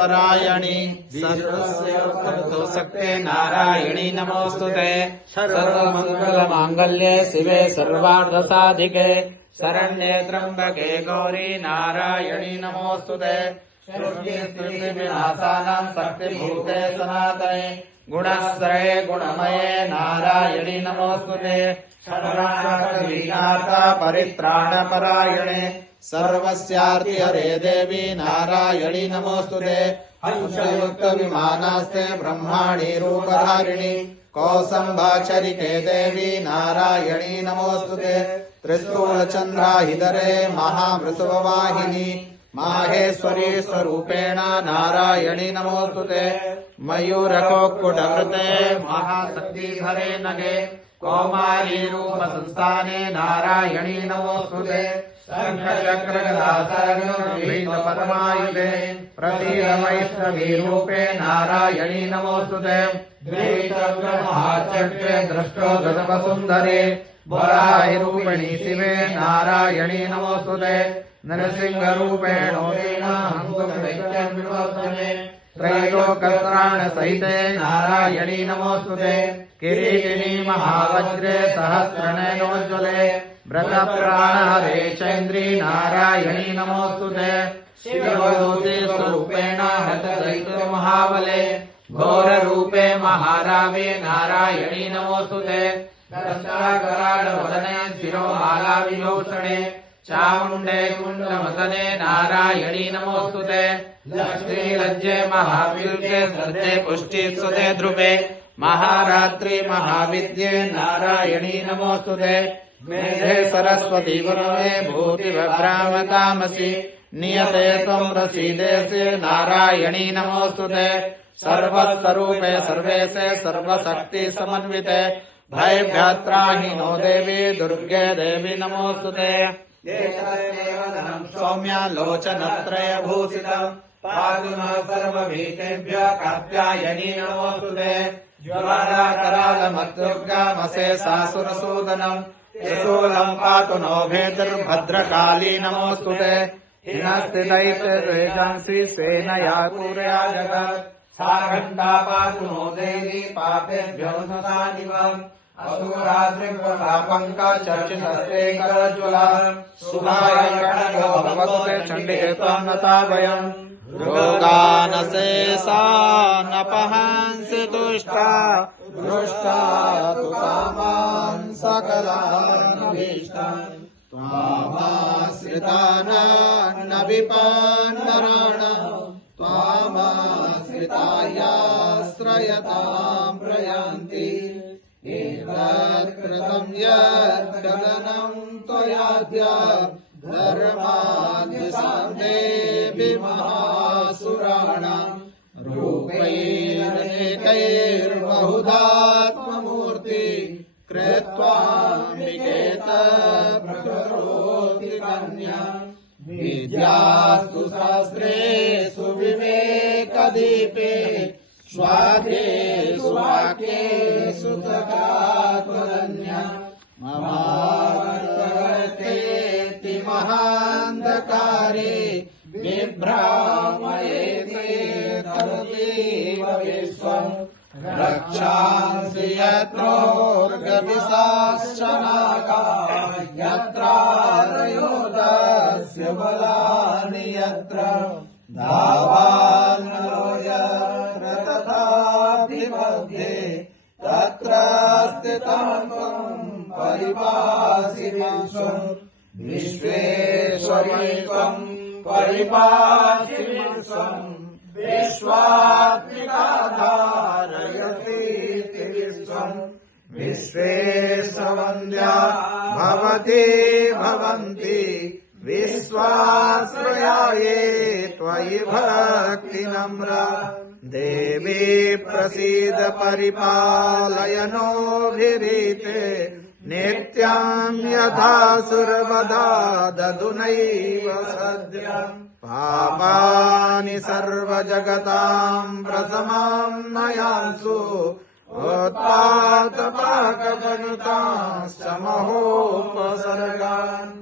नारायणी सर्वस्य नारायणी नमोस्तुते। सर्वमंगलमांगल्ये शिवे सर्वार्थसाधिके शरण्ये त्र्यंबके गौरी नारायणी नमोस्तुते। सृष्टिस्थितिविनाशानां शक्तिभूते सनातने गुणश्रये गुणमये नारायणी नमोस्तुते। शरणागतविनाथा परित्राणपरायणे सर्वस्यार्ति हरे देवी नारायणी नमोस्तुते। हंसयुक्त विमानास्ते ब्रह्माणी रूपधारिणी कौसंभाचरिके देवी नारायणी नमोस्तुते। त्रिस्थूलचंद्राहिधरे महावृषभवाहिनी माहेश्वरी स्वरूपेण नारायणी नमोस्तुते। मयूरकोक्कुटवृते महाशक्तिधरे नगे कौमारी रूप संस्थाने नारायणी नमोस्तुते। शंखचक्रगदाधरपद्मायुधे प्रतीलवैष्णवी रूपे नारायणी नमोस्तुते। द्वैतग्रमहाचक्रे दृष्टो गजवसुंदरे वराहिरूपिणी शिवे नारायणी नमोस्तुते। नरसिंहरूपेणोदेन हंसुकदैत्यन्विमोचने त्रैलोकत्राण सहिते नारायणी नमोस्तुते। किरीटिनी महावज्रे सहस्रनयनोज्ज्वले व्रतप्राणहरे चैन्द्री नारायणी नमोस्तुते। शिवदूते स्वरूपेण हतदैत्यमहाबले घोररूपे महारावे नारायणी नमोस्तुते। दशकराळवदने शिरोमालाविभूषणे चामुण्डे कुण्डमदने नारायणी नमोस्तुते। लक्ष्मीलज्जे महाविद्ये सर्जे पुष्टिसुते ध्रुवे महारात्रि महाविद्ये नारायणी नमोस्तुते। मेधे सरस्वती गुरुवे भूतिभद्रामतामसि नियते त्वं प्रसीदेसे नारायणी नमोस्तुते। सर्वस्वरूपे सर्वेशे सर्वशक्ति समन्विते भयभ्यात्राहिनो देवी दुर्गे देवी नमोस्तुते। सौम्यालोचनत्रयभूषितम् पातु नः सर्वभीतेभ्यः कात्यायनी नमोस्तुते। ज्वालाकरालमद्रुग्गामशेषासुरसूदनम् त्रिशूलम् पातु नो भेदर्भद्रकाली नमोस्तुते। हिनस्थितैर्वेषांसि सेनया कुर्या जगत् सा घण्टा पातु नो देवी पापेभ्यो नुतानिवम्। असुराद्रिपङ्का चर्चितस्ते करज्वला शुभाय गणयो भगवते चण्डिके त्वां नता वयम्। रोगानशेषानपहांसि तुष्टा दृष्टा तु कामान् सकलानभीष्टान् त्वामाश्रितानां विपान्नराणां त्वामाश्रितायाश्रयतां प्रयान्ति। एतत्कृतं यद्गगनं त्वयाद्य धर्माद्यसान्ते महासुराणां रूपैरनेकैर्बहुधात्ममूर्ति कृत्वाम्बिकेत प्रकरोति कन्या। विद्यास्तु शास्त्रेषु विवेकदीपे स्वाध्येषु वाक्येषु तथात्मधन्या। ममावर्तेति महान्धकारे बिभ्रामयेते तदेव विश्वम्। रक्षांसि यत्रोर्गविशाश्च नागा यत्रारयोधस्य बलानि यत्र धावान्नरो यत्र तथाभिमध्ये तत्र स्थितं त्वं परिपासि विश्वम्। विश्वेश्वरी त्वं परिपासि विश्वम्। विश्वात्मिका धारयतीति विश्वम्। विश्वेशवन्द्या भवती भवन्ति विश्वाश्रयाये त्वयि भक्तिनम्रा। देवी प्रसीद परिपालय नोऽभिरीते नित्यं यथासुरवधा दधुनैव सद्यम्। पापानि सर्वजगतां प्रथमां नयांसु उत्पातपाकजनुतांश्च महोपसर्गान्।